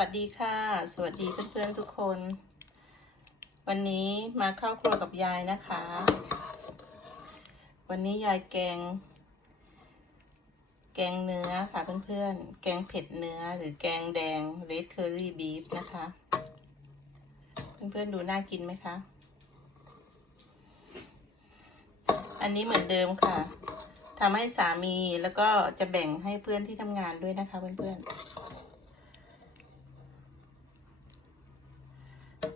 วัสดีค่ะ สวัสดีเพื่อนๆทุกคน วันนี้มาเข้าครัวกับยายนะคะ วันนี้ยายแกง แกงเนื้อค่ะเพื่อนๆ แกงเผ็ดเนื้อหรือแกงแดง red curry beef นะคะ เพื่อนๆดูน่ากินไหมคะ อันนี้เหมือนเดิมค่ะทำให้สามีแล้วก็จะแบ่งให้เพื่อนที่ทำงานด้วยนะคะเพื่อนๆ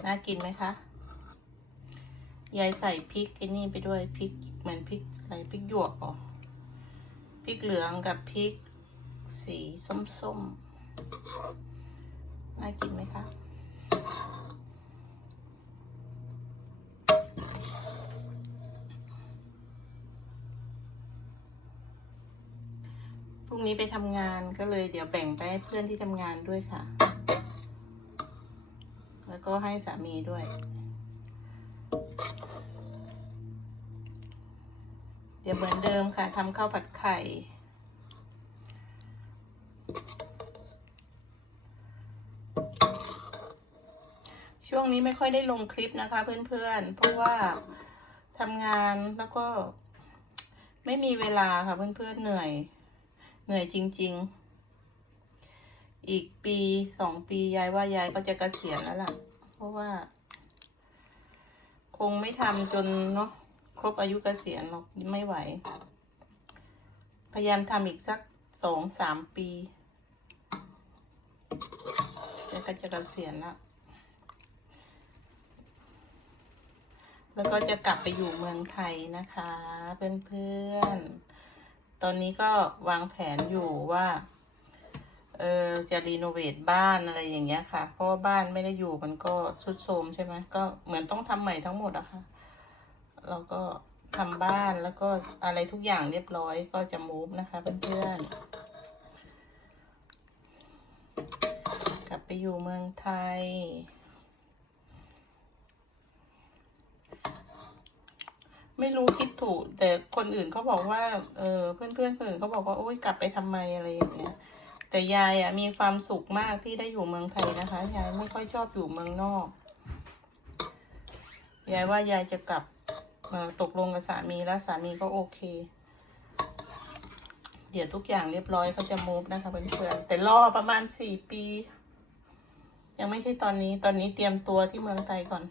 น่ากินไหมคะ ยายใส่พริกไอ้นี่ไปด้วยพริกเหมือนพริกอะไรพริกหยวกเหรอพริกเหลืองกับพริกสีส้มๆ น่ากินไหมคะพรุ่งนี้ไปทำงานก็เลยเดี๋ยวแบ่งไปให้เพื่อนที่ทำงานด้วยค่ะ แล้วก็ให้สามีด้วย เดี๋ยวเหมือนเดิมค่ะทำข้าวผัดไข่ช่วงนี้ไม่ค่อยได้ลงคลิปนะคะเพื่อนๆ เพราะว่าทำงานแล้วก็ไม่มีเวลาค่ะเพื่อนๆเหนื่อย เหนื่อยจริง ๆ อีกปีสองปียายว่ายายก็จะเกษียณแล้วล่ะ เพราะว่า คงไม่ทำจนเนาะครบอายุเกษียณหรอกไม่ไหว พยายามทำอีกสักสองสามปียายก็จะเกษียณแล้วแล้วก็จะกลับไปอยู่เมืองไทยนะคะ เพื่อนๆ ตอนนี้ก็วางแผนอยู่ว่า เออจะรีโนเวทบ้านอะไรอย่างเงี้ยค่ะ เพราะว่าบ้านไม่ได้อยู่มันก็ทรุดโทรมใช่ไหมก็เหมือนต้องทำใหม่ทั้งหมดอะค่ะเราก็ทำบ้านแล้วก็อะไรทุกอย่างเรียบร้อยก็จะมูฟนะคะเพื่อนๆกลับไปอยู่เมืองไทยไม่รู้คิดถูก แต่คนอื่นเขาบอกว่า เออเพื่อนเพื่อนๆคนอื่นเขาบอกว่าโอ๊ยกลับไปทำไมอะไรอย่างเงี้ย แต่ยายอะมีความสุขมากที่ได้อยู่เมืองไทยนะคะ ยายไม่ค่อยชอบอยู่เมืองนอก ยายว่ายายจะกลับตกลงกับสามีแล้วสามีก็โอเค เดี๋ยวทุกอย่างเรียบร้อยเขาจะมูฟนะคะเพื่อนๆแต่รอประมาณสี่ปี ยังไม่ใช่ตอนนี้ตอนนี้เตรียมตัวที่เมืองไทยก่อน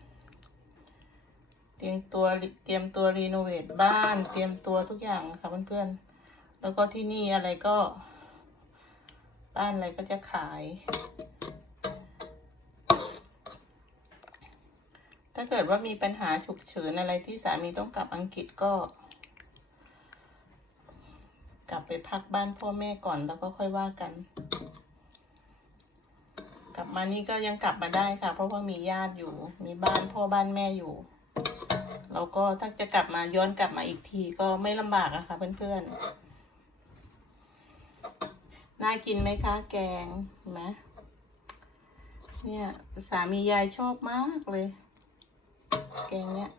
เตรียมตัวเตรียมตัวรีโนเวทบ้าน เตรียมตัวทุกอย่างค่ะเพื่อนๆแล้วก็ที่นี่อะไรก็ บ้านอะไรก็จะขาย ถ้าเกิดว่ามีปัญหาฉุกเฉินอะไรที่สามีต้องกลับอังกฤษก็ กลับไปพักบ้านพ่อแม่ก่อนแล้วก็ค่อยว่ากัน กลับมานี่ก็ยังกลับมาได้ค่ะ เพราะว่ามีญาติอยู่ มีบ้านพ่อบ้านแม่อยู่เราก็ถ้าจะกลับมาย้อนกลับมาอีกทีก็ไม่ลำบากอะค่ะเพื่อนๆ น่ากินไหมคะ แกงเห็นไหมเนี่ยสามียายชอบมากเลย แกงเนี่ย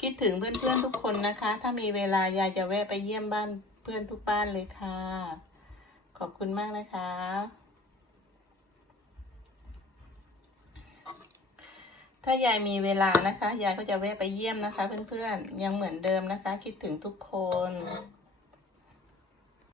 คิดถึงเพื่อนๆทุกคนนะคะ ถ้ามีเวลายายจะแวะไปเยี่ยมบ้านเพื่อนทุกบ้านเลยค่ะ ขอบคุณมากนะคะ ถ้ายายมีเวลานะคะ ยายก็จะแวะไปเยี่ยมนะคะ เพื่อนๆยังเหมือนเดิมนะคะ คิดถึงทุกคน